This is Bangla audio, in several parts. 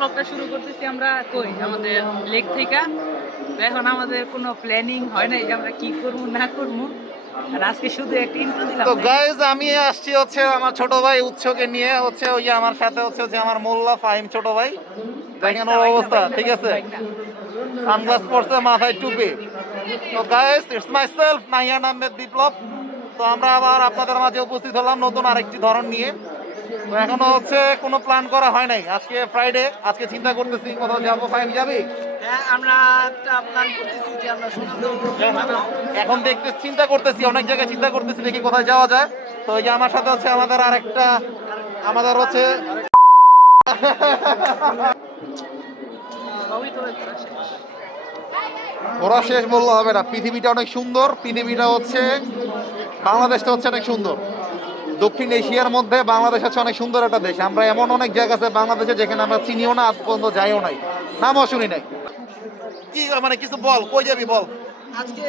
ব্লগটা শুরু করতেছি আমরা কই আমাদের লেক থেকে। তো এখন আমাদের কোনো প্ল্যানিং হয় নাই যে আমরা কি করবো না করবো, আর আজকে শুধু একটা ইন্ট্রো দিলাম। তো গাইজ আমি আসছি হচ্ছে আমার ছোট ভাই উৎসকে নিয়ে, হচ্ছে ওই যে আমার সাথে হচ্ছে যে আমার মোল্লা ফাহিম ছোট ভাই। দেখেন ওর অবস্থা, ঠিক আছে, সানগ্লাস পরছে, মাথায় টুপি। তো guys it's myself Nahiyan Ahmed Biplob. তো আমরা আবার আপনাদের মাঝে উপস্থিত হলাম নতুন আরেকটি ধরন নিয়ে। তো এখনো হচ্ছে কোনো প্ল্যান করা হয় নাই, আজকে ফ্রাইডে, আজকে চিন্তা করতেছি কোথাও যাবো। ফাহিম যাবি? হ্যাঁ, আমরা একটা প্ল্যান করতেছি যে আমরা এখন দেখতে চিন্তা করতেছি, অনেক জায়গায় চিন্তা করতেছি, দেখি কোথায় যাওয়া যায়। তো এই যে আমার সাথে হচ্ছে আমাদের আরেকটা, আমাদের হচ্ছে ওরা শেষ বললে হবে না, পৃথিবীটা অনেক সুন্দর, পৃথিবীটা হচ্ছে, বাংলাদেশটা হচ্ছে অনেক সুন্দর। দক্ষিণ এশিয়ার মধ্যে বাংলাদেশ হচ্ছে অনেক সুন্দর একটা দেশ। আমরা এমন অনেক জায়গা আছে বাংলাদেশে যেখানে আমরা চিনিও না, আজ পর্যন্ত যাইও নাই, নামও শুনি নাই। কি মানে কিছু বল, কই যাবি বল। আজকে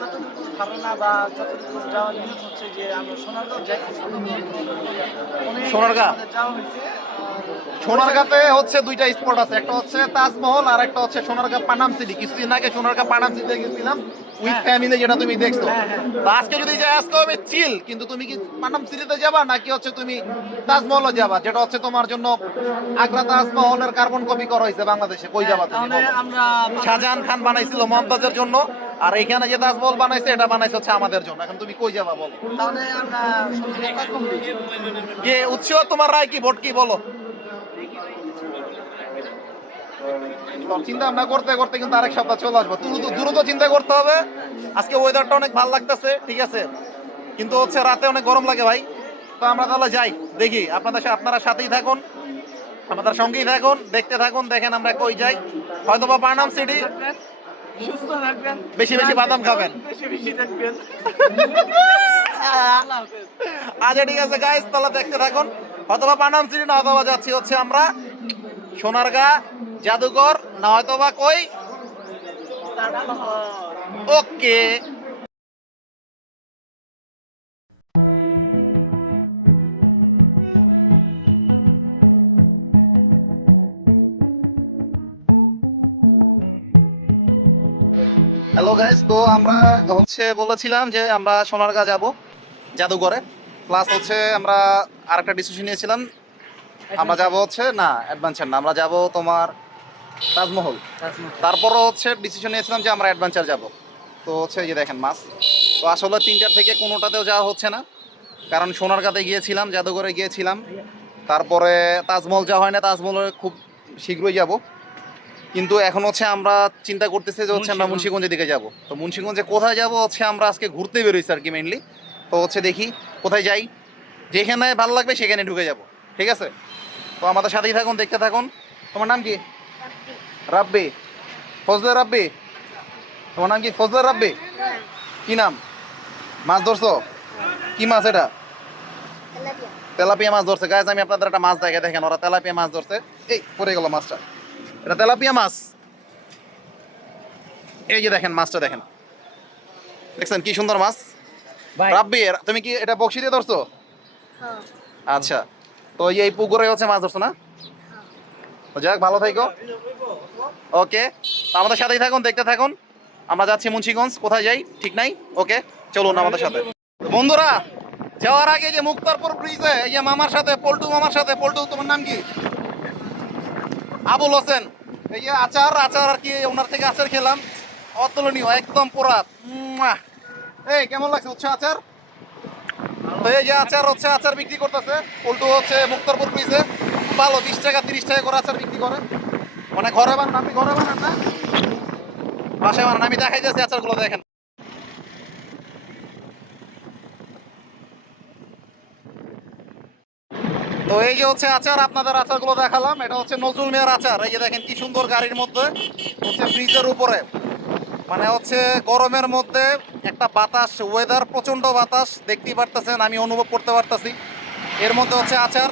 যতটুকু ধারণা বা যতটুকু যাওয়ার নিয়ত হচ্ছে যে আমরা সোনারগাঁও যাই। সোনারগাঁ, যাওয়া হয়েছে। সোনারগাঁতে হচ্ছে দুইটা স্পট আছে, একটা হচ্ছে তাজমহল আর একটা হচ্ছে সোনারগাঁ পানাম সিটি। কিছুদিন আগে সোনারগাঁ পানাম সিটিতে গেছিলাম উইথ ফ্যামিলি, যেটা তুমি দেখছো। তো আজকে যদি যাই, আজকে হবে চিল, কিন্তু তুমি কি পানাম সিটিতে যাবা নাকি হচ্ছে তুমি তাজমহলে যাবা, যেটা হচ্ছে তোমার জন্য আগ্রা তাজমহলের কার্বন কপি করা হয়েছে বাংলাদেশে? কই যাবা তুমি বলো? আমরা শাহজাহান খান বানাইছিল মমতাজের জন্য, আর এখানে যে তাজমহল বানাইছে এটা বানাইছে হচ্ছে আমাদের জন্য। এখন তুমি কই যাবা বলো? তাহলে আমরা কে উৎস, তোমার রায় কি, ভোট কি বলো? চিন্তা ভাবনা করতে করতে কিন্তু আরেক সপ্তাহ চলে আসবো, দ্রুত চিন্তা করতে হবে। আজকে ওয়েদারটা অনেক ভালো লাগতেছে, ঠিক আছে, কিন্তু হচ্ছে রাতে অনেক গরম লাগে ভাই। তো আমরা তাহলে যাই, দেখি আপনারা সাথেই থাকুন, আমাদের সঙ্গেই থাকুন, দেখতে থাকুন, দেখেন আমরা কই যাই। হয়তো বা পানাম সিটি, সুস্থ থাকবেন, বেশি বেশি বাদাম খাবেন, বেশি বেশি থাকবেন। আচ্ছা ঠিক আছে গাইস, তাহলে দেখতে থাকুন। হয়তোবা পানাম সিটি না, হয়তোবা যাচ্ছি হচ্ছে আমরা সোনারগাঁ জাদুঘর, না হয়তোবা কই। ওকে। হ্যালো গাইস, তো আমরা হচ্ছে বলেছিলাম যে আমরা সোনারগাঁ যাব জাদুঘরে, প্লাস হচ্ছে আমরা আরেকটা ডিসিশন নিয়েছিলাম, আমরা যাব হচ্ছে না অ্যাডভেঞ্চার না, আমরা যাব তোমার তাজমহল। তারপরও হচ্ছে ডিসিশন নিয়েছিলাম যে আমরা অ্যাডভেঞ্চার যাব। তো হচ্ছে এই যে দেখেন মাছ, তো আসলে তিনটার থেকে কোনোটাতেও যাওয়া হচ্ছে না, কারণ সোনারগাঁতে গিয়েছিলাম, জাদুঘরে গিয়েছিলাম, তারপরে তাজমহল যাওয়া হয় না, তাজমহলে খুব শীঘ্রই যাব। কিন্তু এখন হচ্ছে আমরা চিন্তা করতেছি যে হচ্ছে আমরা মুন্সিগঞ্জের দিকে যাব। তো মুন্সিগঞ্জে কোথায় যাব হচ্ছে আমরা আজকে ঘুরতে বেরোইছি আর কি মেইনলি। তো হচ্ছে দেখি কোথায় যাই, যেখানে ভালো লাগবে সেখানে ঢুকে যাব, ঠিক আছে। তো আমাদের সাথেই থাকুন, দেখতে থাকুন। তোমার নাম কি? রাব্বি, ফজলে রাব্বি। তোমার নাম কি? ফজলে রাব্বি। কি নাম? মাছ ধরছো? কি মাছ এটা? তেলাপিয়া মাছ ধরছে গাইস। আমি আপনাদের একটা মাছ দেখে, দেখেন ওরা তেলাপিয়া মাছ ধরছে। এই পড়ে গেল মাছটা, এটা তেলাপিয়া মাছ। এই যে দেখেন মাছটা, দেখেন, দেখছেন কি সুন্দর মাছ। রাব্বি, তুমি কি এটা বকশি দিয়ে ধরছো? আচ্ছা, তো এই পুকুরে হচ্ছে মাছ ধরছো না? যাক, ভালো থাকো। ওকে, তো আমাদের সাথেই থাকুন, দেখতে থাকুন। আমরা যাচ্ছি মুন্সিগঞ্জ, কোথায় যাই ঠিক নাই। ওকে, চলুন আমাদের সাথে। বন্ধুরা, যাওয়ার আগে যে মুক্তারপুর ব্রিজে এই যে মামার সাথে, পল্টু মামার সাথে, পল্টু তোমার নাম কি? আবুল হোসেন। এই যে আচার আর কি, ওনার থেকে আচার খেলাম, অতুলনীয়, একদম পুরা। এই কেমন লাগছে হচ্ছে আচার? তো এই যে আচার হচ্ছে, আচার বিক্রি করতেছে পল্টু হচ্ছে মুক্তারপুর ব্রিজে, ভালো 20 টাকা 30 টাকা করে আচার বিক্রি করে। মানে ঘরে বানান, আপনি ঘরে বানান না বাসায় বানান? আমি দেখাই দিয়েছি আচারগুলো, দেখেন। তো এই যে হচ্ছে আচার, আপনাদের আচারগুলো দেখালাম। এটা হচ্ছে নজরুল মিয়ার আচার। এই যে দেখেন কি সুন্দর, গাড়ির মধ্যে হচ্ছে ব্রিজের উপরে, মানে হচ্ছে গরমের মধ্যে একটা বাতাস, ওয়েদার প্রচন্ড বাতাস, দেখতেই পারতেছেন, আমি অনুভব করতে পারতেছি। এর মধ্যে হচ্ছে আচার,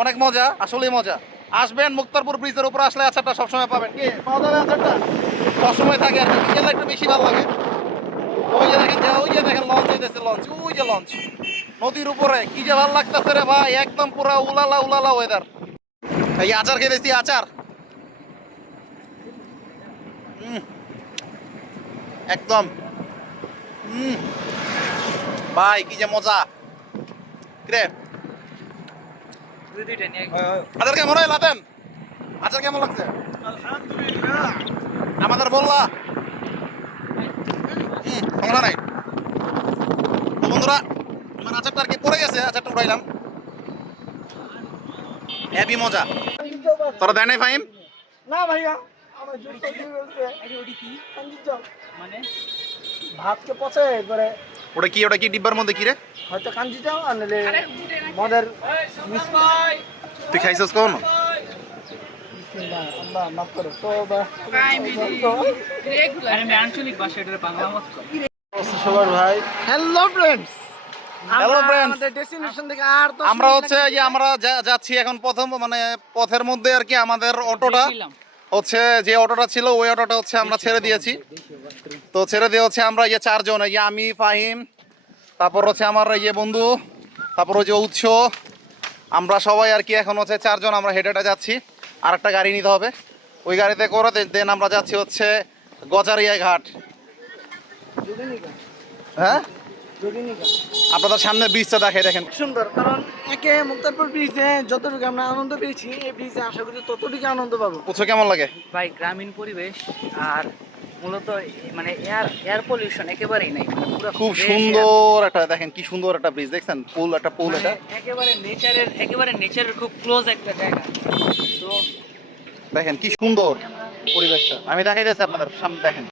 অনেক মজা, আসলেই মজা। আসবেন মুক্তারপুর ব্রিজের উপরে, আসলে আচারটা সবসময় পাবেন। কি পাওয়া যাবে আচারটা? সবসময় থাকে আর কি, বিকেলে একটু বেশি ভালো লাগে। ওই যে দেখেন লঞ্চ যেতেছে, লঞ্চ, ওই যে লঞ্চ, নদীর উপরে কি যে ভালো লাগতেছে রে ভাই, একদম পুরা উলালা উলালা ওয়েদার। এই আচার খেয়েছি, আচার একদম ভাই কি যে মজা রে। দুইটা নিয়ে আচার কেমন হয় লাতেন? আচার কেমন লাগছে? আমাদের বললা সমস্যা নাই। তো বন্ধুরা আমার আচারটা আর কি পড়ে গেছে, আচারটা উঠাইলাম, হেভি মজা। তোরা দেয় নাই ফাহিম? না ভাইয়া আমার জুস তৈরি হয়েছে ওটি কি কাঞ্জি চাও মানে? ভাতকে পচে এবারে ওটা কি ডিব্বার মধ্যে কি রে? হয়তো কাঞ্জি চাও আর নাহলে মদের তুই খাইছিস কোন? আল্লাহ মাফ করো তো আমি আঞ্চলিক ভাষা এটার বাংলা মত সবার ভাই হ্যালো ফ্রেন্ডস Hello friends. আমাদের ডেস্টিনেশন থেকে আর তো আমরা হচ্ছে যে আমরা যাচ্ছি এখন প্রথম মানে পথের মধ্যে আর কি আমাদের অটোটা হচ্ছে, যে অটোটা ছিল ওই অটোটা হচ্ছে আমরা ছেড়ে দিয়েছি। তো ছেড়ে দিয়ে হচ্ছে আমরা ইয়ে চারজন, এই যে আমি ফাহিম, তারপর হচ্ছে আমার এই যে বন্ধু, তারপর ওই যে উৎস, আমরা সবাই আর কি এখন হচ্ছে চারজন আমরা হেঁটে হেঁটে যাচ্ছি। আর একটা গাড়ি নিতে হবে, ওই গাড়িতে করে দেন আমরা যাচ্ছি হচ্ছে গজারিয়া ঘাট। হ্যাঁ আপনাদের সামনে ব্রিজটা দেখে দেখেন সুন্দর, কারণ একে মুক্তারপুর ব্রিজে যতটুকু আমরা আনন্দ পেয়েছি এই ব্রিজে আশা করি ততটুকু আনন্দ পাবো। উৎস কেমন লাগে? ভাই গ্রামীণ পরিবেশ আর মূলত মানে এয়ার পলিউশন একেবারেই নাই, মানে পুরো খুব fresh air। সুন্দর একটা, দেখেন কি সুন্দর একটা ব্রিজ, দেখছেন পুল, একটা পুল মানে এটা একেবারে নেচারের খুব ক্লোজ একটা জায়গা। তো দেখেন কি সুন্দর পরিবেশটা, আমি দেখাই দিচ্ছি আপনাদের সামনে দেখেন।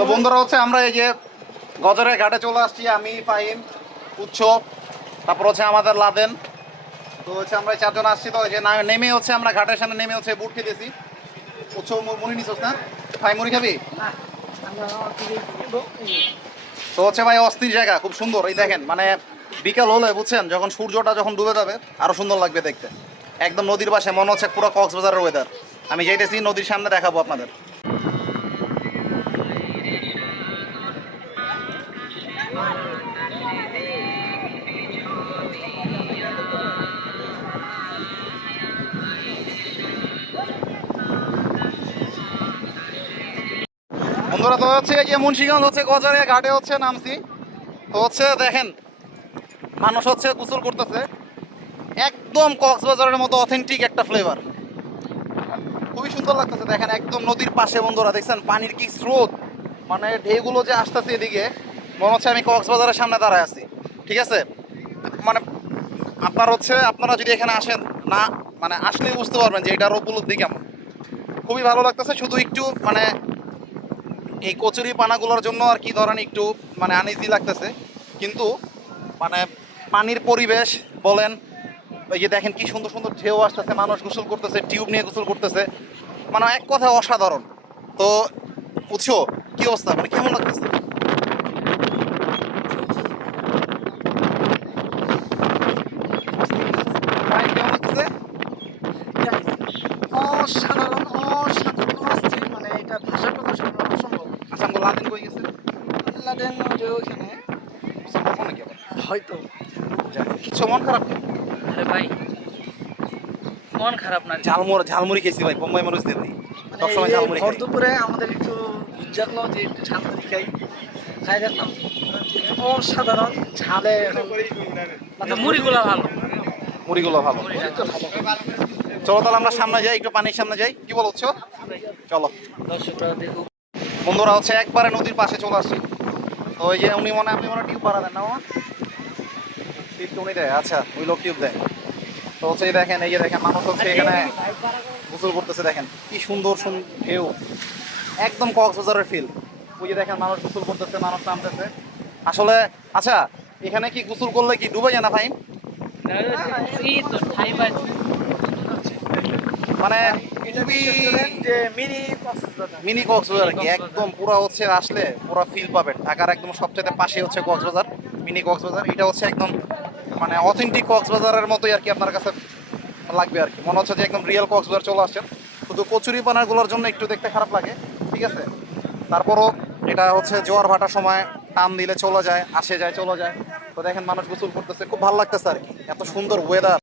তো বন্ধুরা হচ্ছে আমরা এই যে গজরের ঘাটে চলে আসছি, আমি ফাহিম উচ্চ, তারপর হচ্ছে আমাদের লাদেন। তো হচ্ছে আমরা 4 জন আসছি। তো এই যে নেমে হচ্ছে আমরা ঘাটের সামনে নেমে হচ্ছে বুট খেতেছি। উচ্চ মুড়ি নিছোস না? ভাই মুড়ি খাবি? তো হচ্ছে ভাই অস্থির জায়গা, খুব সুন্দর। এই দেখেন মানে বিকাল হলে বুঝছেন, যখন সূর্যটা যখন ডুবে যাবে আরো সুন্দর লাগবে দেখতে। একদম নদীর পাশে, মনে হচ্ছে পুরো কক্সবাজারের ওয়েদার। আমি যাইতেছি নদীর সামনে, দেখাবো আপনাদের। বন্ধুরা তো হচ্ছে এই যে মুন্সিগঞ্জ হচ্ছে গজারিয়া ঘাটে হচ্ছে নামছি। তো হচ্ছে দেখেন মানুষ হচ্ছে গোসল করতেছে, একদম কক্সবাজারের মতো অথেন্টিক একটা ফ্লেভার, খুবই সুন্দর লাগতেছে। দেখেন একদম নদীর পাশে বন্ধুরা, দেখছেন পানির কি স্রোত, মানে ঢেউগুলো যে আসতেছে এদিকে, মনে হচ্ছে আমি কক্সবাজারের সামনে দাঁড়ায় আছি। ঠিক আছে, মানে আপনারা যদি এখানে আসেন না, মানে আসলেই বুঝতে পারবেন যে এটার উপলব্ধি কেমন। খুবই ভালো লাগতেছে, শুধু একটু মানে এই কচুরি পানাগুলোর জন্য আর কি ধরেন একটু মানে আনইজি লাগতেছে, কিন্তু মানে পানির পরিবেশ বলেন, এই যে দেখেন কি সুন্দর সুন্দর ঢেউ আসতেছে, মানুষ গোসল করতেছে, টিউব নিয়ে গোসল করতেছে, মানে এক কথা অসাধারণ। তো বুঝছো কি অবস্থা, মানে কেমন লাগতেছে? ভাই, কেমন লাগতেছে? অসাধারণ অসাধারণ অস্থির, মানে এটা ভাষা প্রকাশ করা অসম্ভব। আচ্ছা, আমরা লাদেন কই গেছে? লাদেন যে ওইখানে গোসল করবো নাকি আবার? হয়তো যাক, কিছু মন খারাপ নেই। আরে ভাই মন খারাপ না, ঝালমুড়ি খেয়েছি ভাই, বোম্বাই মানুষ দিয়ে দিই মানে সবসময় এই ঝালমুড়ি ভর খাই। দুপুরে আমাদের একটু জানলো যে একটু ঝালমুড়ি খাই দেখলাম, অসাধারণ ঝালে কিন্তু মুড়িগুলো ভালো। মুড়িগুলো ভালো। মুড়িটা চলো তাহলে আমরা সামনে যাই, একটু পানির সামনে যাই, কি বলো হচ্ছে? চলো দর্শকরা দেখুক। বন্ধুরা হচ্ছে একবারে নদীর পাশে চলে আসছি। তো ওই যে আপনি মনে টিউব পাড়া দেন না মামা? টিউব তো উনি দেয়, আচ্ছা ওই লোক টিউব দেয়। তো হচ্ছে এই দেখেন, এই যে দেখেন মানুষ হচ্ছে এখানে গোসল করতেছে, দেখেন কি সুন্দর সুন্দর ঢেউ, একদম কক্সবাজারের ফিল। ওই যে দেখেন মানুষ গোসল করতেছে, মানুষ নামতেছে। আসলে আচ্ছা, এখানে কি গোসল করলে কি ডুবে যায় না ভাই? এই তো ঠাইবা মানে এটা খুবই বিশেষ করেন যে মিনি কক্সবাজার। মিনি কক্সবাজার আর কি, একদম পুরো হচ্ছে আসলে পুরো ফিল পাবেন। ঢাকার একদম সবচেয়ে পাশে হচ্ছে কক্সবাজার, মিনি কক্সবাজার। এটা হচ্ছে একদম মানে অথেন্টিক কক্সবাজারের মতোই আর কি, আপনার কাছে লাগবে আর কি, মনে হচ্ছে যে একদম রিয়েল কক্সবাজার চলে আসছেন। শুধু কচুরি পানাগুলোর জন্য একটু দেখতে খারাপ লাগে, ঠিক আছে। তারপরও এটা হচ্ছে জোয়ার ভাটার সময় টান দিলে চলে যায়, আসে যায় চলে যায়। তো দেখেন মানুষ গোসল করতেছে, খুব ভালো লাগতেছে আর কি, এত সুন্দর ওয়েদার।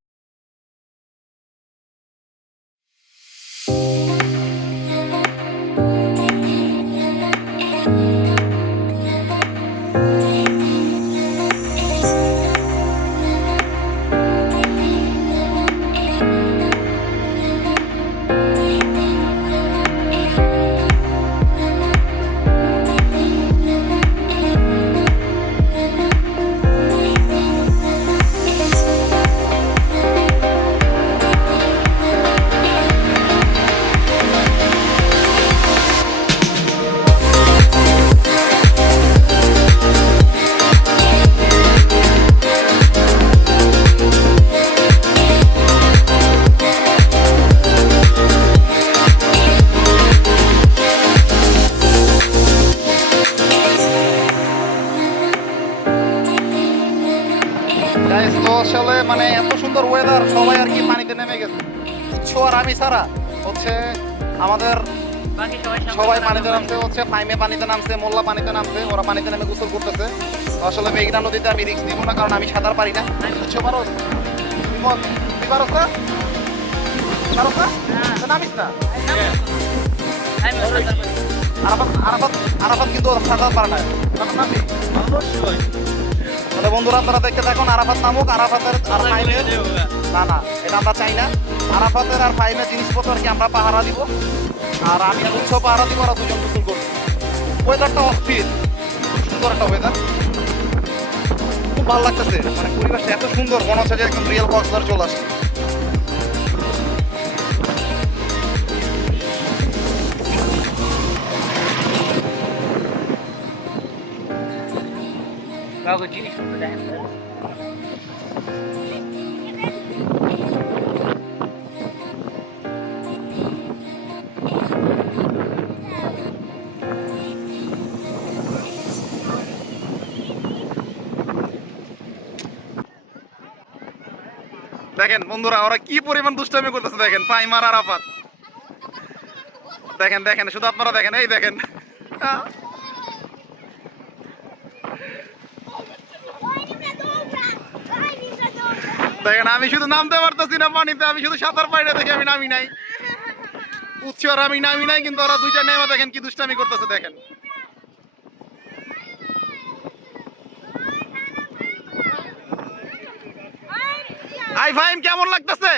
Guys, তো আসলে মানে এত সুন্দর ওয়েদার, সবাই আর কি পানিতে নেমে গেছে, উৎস আর আমি ছাড়া হচ্ছে আমাদের বাকি সবাই পানিতে নামছে। হচ্ছে ফাইমে পানিতে নামছে, মোল্লা পানিতে নামছে, ওরা পানিতে নেমে গোসল করতেছে। তো আসলে মেঘনা নদীতে আমি রিস্ক দিব না, কারণ আমি সাঁতার পারি না। উৎস পারো? তুই পারো না? পারো না? তো নামিস না। আরাফাত কিন্তু সাঁতার পারে না, সাঁতার নামবি? অবশ্যই তাহলে বন্ধুরা আপনারা দেখতে থাকুন, আরাফাত নামুক, আরাফাতের আর ফাইমের না এটা আমরা চাই না। আরাফাতের আর ফাইমের জিনিসপত্র আর কি আমরা পাহারা দিব, আর আমি আর উৎসব পাহারা দিব, আর দুজন গোসল করবো। ওয়েদারটা অস্থির, সুন্দর একটা ওয়েদার, খুব ভালো লাগতেছে। মানে পরিবেশটা এত সুন্দর, মনে হচ্ছে যে একদম রিয়েল কক্সবাজার চলে আসছে। কাগজ জিনিসপত্র দেখেন। দেখেন বন্ধুরা ওরা কি পরিমাণ দুষ্টামি করতেছে, দেখেন ফাহিম আর আরাফাত। দেখেন দেখেন শুধু আপনারা দেখেন, এই দেখেন দেখেন আমি শুধু নামতে পারতেছি না পানিতে, আমি শুধু সাঁতার পাই না দেখে আমি নামি নাই, উৎস আর আমি নামি নাই, কিন্তু ওরা দুইটা নেমে দেখেন কি দুষ্টামি করতেছে দেখেন। আই ফাহিম কেমন লাগতেছে?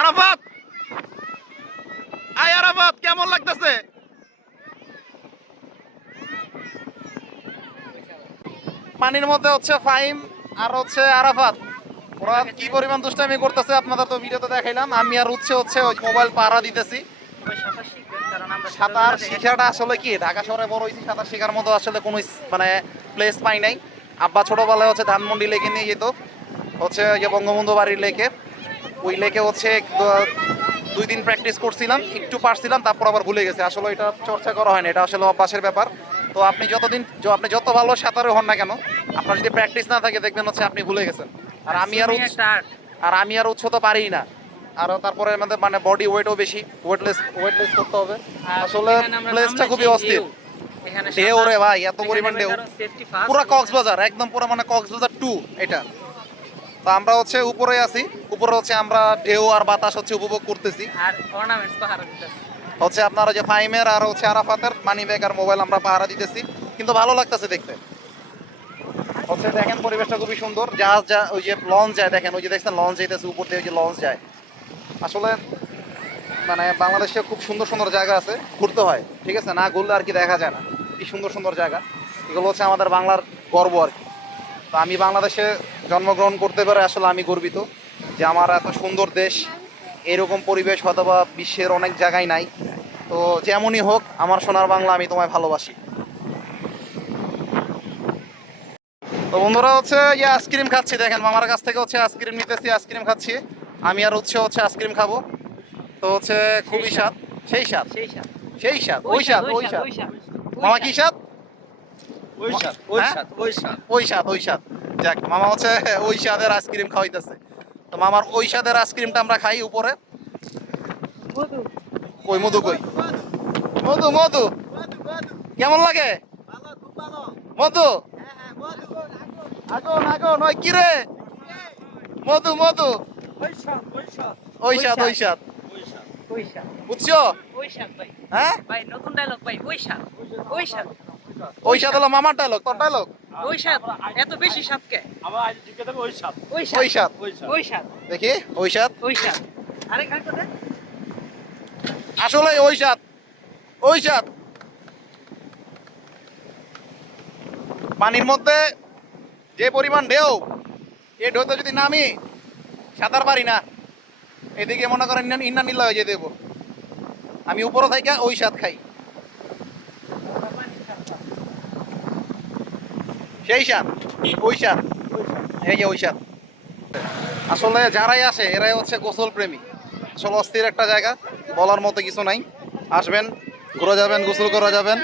আরাফাত, আই আরাফাত কেমন লাগতেছে? পানির মধ্যে হচ্ছে ফাহিম আর হচ্ছে আরাফাত, ওরা কি পরিমাণ দুষ্টামি করতেছে আপনাদের তো ভিডিওতে দেখাইলাম। আমি আর হচ্ছে ওই মোবাইল পাহারা দিতেছি। ওই সাঁতার শিখবেন, কারণ আমরা সাঁতার ছোটবেলা থেকে- শিখাটা আসলে কি ঢাকা শহরে বড় হয়েছি, সাঁতার শেখার মতো আসলে কোনো মানে প্লেস পাই নাই। আব্বা ছোটবেলায় হচ্ছে ধানমন্ডি লেকে নিয়ে যেত, হচ্ছে যে বঙ্গবন্ধু বাড়ির লেকে, ওই লেকে হচ্ছে 2 দিন প্র্যাকটিস করছিলাম, একটু পারছিলাম, তারপর আবার ভুলে গেছে। আসলে এটা চর্চা করা হয় না, এটা আসলে অভ্যাসের ব্যাপার। তো আপনি আপনি যত ভালো সাঁতারে হন না কেন, আপনার যদি প্র্যাকটিস না থাকে দেখবেন হচ্ছে আপনি ভুলে গেছেন। আর আমি আর Swimming একটা art। আমি আর উৎস তো পারি না। আর তারপরে আমাদের মানে বডি ওয়েটও বেশি, ওয়েটলেস করতে হবে। আর আসলে এখানে আমরা প্লেসটা নামলে খুবই যে অস্থির। ঢেউ, এখানে ঢেউ সাঁতার- রে ভাই, এত এখানে পরিমাণ ঢেউ, কারণ safety first, পুরা এখানে- কক্সবাজার একদম, পুরো মানে কক্সবাজার 2 এটা। তো আমরা হচ্ছে উপরে আছি, উপরে হচ্ছে আমরা ঢেউ আর বাতাস হচ্ছে উপভোগ করতেছি। আর ornaments পাহারা দিতেছে। হচ্ছে আপনারা যে ফাহিমের আর হচ্ছে আরাফাতের মানি ব্যাগ আর মোবাইল আমরা পাহারা দিতেছি, কিন্তু ভালো লাগতেছে দেখতে। হচ্ছে দেখেন পরিবেশটা খুবই সুন্দর, জাহাজ যা ওই যে লঞ্চ যায়, দেখেন ওই যে দেখছেন লঞ্চ যাইতেছে উপর দিয়ে, ওই যে লঞ্চ যায়। আসলে মানে বাংলাদেশে খুব সুন্দর সুন্দর জায়গা আছে, ঘুরতে হয়, ঠিক আছে, না ঘুরলে আর কি দেখা যায় না কি সুন্দর সুন্দর জায়গা। এগুলো হচ্ছে আমাদের বাংলার গর্ব আর কি। তো আমি বাংলাদেশে জন্মগ্রহণ করতে পারে আসলে আমি গর্বিত যে আমার এত সুন্দর দেশ, এরকম পরিবেশ হয়তো বা বিশ্বের অনেক জায়গায় নাই। তো যেমনই হোক, আমার সোনার বাংলা, আমি তোমায় ভালোবাসি। তো বন্ধুরা হচ্ছে ইয়ে আইসক্রিম খাচ্ছি, দেখেন মামার কাছ থেকে হচ্ছে আইসক্রিম নিতেছি, আইসক্রিম খাচ্ছি। আমি আর হচ্ছে আইসক্রিম খাবো। তো হচ্ছে খুবই স্বাদ, সেই স্বাদ, সেই সাথ। সেই স্বাদ, ওই স্বাদ, ওই স্বাদ। ওই সাথ। মামা কি স্বাদ? ওই স্বাদ, হ্যাঁ? ওই স্বাদ। ওই স্বাদ, ওই স্বাদ। যাক, মামা হচ্ছে ওই স্বাদের আইসক্রিম খাওয়াইতেছে। তো মামার ওই স্বাদের আইসক্রিমটা আমরা খাই উপরে। মধু। কই মধু কই? মধু মধু কেমন লাগে? মধু আগুন আগুন, ওই কি রে? মধু মধু, ওই স্বাদ, ওই স্বাদ, ওই স্বাদ, ওই স্বাদ। ওই স্বাদ। ওই সাথ। বুঝছো? ওই সাথ ভাই। হ্যাঁ, ভাই নতুন ডায়লগ ভাই, ওই সাথ। ওই সাথ। ওই স্বাদ হলো মামার ডায়লগ, তোর ডায়লগ। ওই সাথ। এত বেশি সাথ কে? আবার আজ জিজ্ঞাসা করবো ওই স্বাদ, ওই ওই সাথ। স্বাদ, ওই স্বাদ। ওই সাথ। দেখি ওই স্বাদ, ওই সাথ। আরেক আর কথা? আসলে ওই স্বাদ, ওই স্বাদ। পানির মধ্যে যে পরিমাণ ঢেউ, এই ঢেউতে যদি নামি সাঁতার পারি না, এদিকে মনে করেন ইন্না নীলা হয়ে যেতে দেবো। আমি উপরে থাইকা ওই স্বাদ খাই, সেই স্বাদ, ওই স্বাদ, এই যে ওই স্বাদ। আসলে যারাই আসে এরাই হচ্ছে গোসল প্রেমী। আসলে অস্থির একটা জায়গা, বলার মতো কিছু নাই। আসবেন, ঘুরে যাবেন, গোসল করে যাবেন।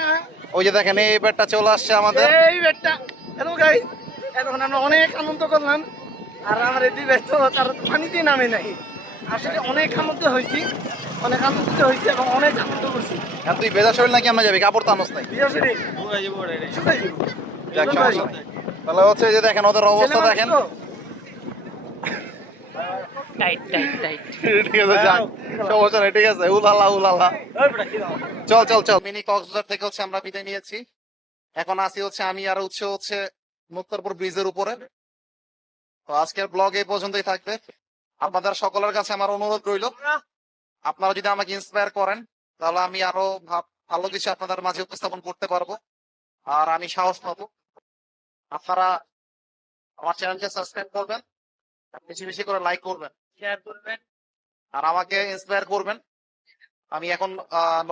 ওই যে দেখেন এই বেডটা চলে আসছে আমাদের। এই বেটটা, হ্যালো গাইস, এতক্ষণ আমরা অনেক আনন্দ করলাম। আর আমার এই দুই ব্যস্ত তার পানিতে নামে নাই। আসলে অনেক আনন্দ হয়েছি, অনেক আনন্দিত হয়েছি এবং অনেক আনন্দ করছি। আর তুই ভেজা শরীর নাকি আমরা যাবি, কাপড় তো আনস নাই। বিশেষ করে শুকাই দিব। যাক, সমস্যা নাই। তাহলে হচ্ছে এই যে দেখেন ওদের অবস্থা ছেলে দেখেন। মানুষ তো। Tight tight tight. ঠিক আছে, যাক, সমস্যা নেই, ঠিক আছে, উলালা উলালা। ওই বেটা, কি দাও? চল চল চল, মিনি কক্সবাজার থেকে হচ্ছে আমরা বিদায় নিয়েছি। এখন আসি হচ্ছে আমি আর হচ্ছে মুক্তারপুর ব্রিজের উপরে। তো আজকের ব্লগ এই পর্যন্তই থাকবে। আপনাদের সকলের কাছে আমার অনুরোধ রইল, আপনারা যদি আমাকে ইন্সপায়ার করেন তাহলে আমি আরো ভালো কিছু আপনাদের মাঝে উপস্থাপন করতে পারবো, আর আমি সাহস পাবো। আপনারা আমার চ্যানেলকে সাবস্ক্রাইব করবেন, বেশি বেশি করে লাইক করবেন, শেয়ার করবেন। আর আমাকে ইন্সপায়ার করবেন। আমি এখন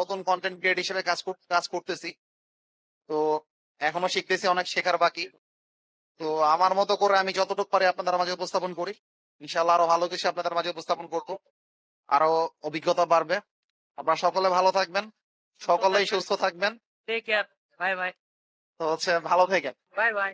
নতুন কন্টেন্ট ক্রিয়েট হিসেবে কাজ করতেছি। তো এখনো শিখতেছি, অনেক শেখার বাকি। তো আমার মতো করে আমি যতটুকু পারি আপনাদের মাঝে উপস্থাপন করি। ইনশাল্লাহ আরো ভালো কিছু আপনাদের মাঝে উপস্থাপন করবো, আরো অভিজ্ঞতা বাড়বে। আপনারা সকলে ভালো থাকবেন, সকলেই সুস্থ থাকবেন। টেক কেয়ার, বাই বাই, তো ভালো থাকেন। Bye bye.